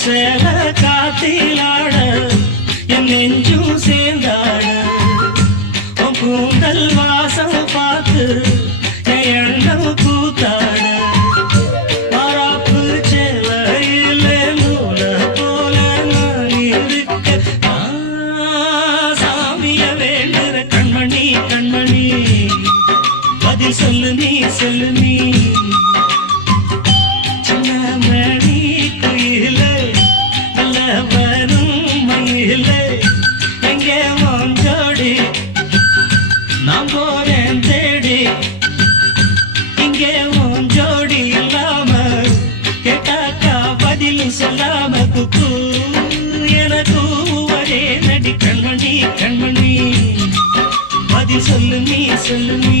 சேல காத்திலாட என் நெஞ்சும் சேர்ந்தாட உன் கூந்தல் வாசம் பார்த்து என் எண்ணம் கூத்தாட மாறாப்பு சேலையில நூல போல நான் இருக்க சாமிய வேண்டுற கண்மணி கண்மணி பதில் சொல்லு நீ சொல்லு நீ நான் போறேன் தேடி இங்கே உன் ஜோடி இல்லாம கேட்டாக்கா பதில் சொல்லாம குக்கு எனக்கு ஒரே நடி கண்மணி கண்மணி பதில் சொல்லு நீ சொல்லு நீ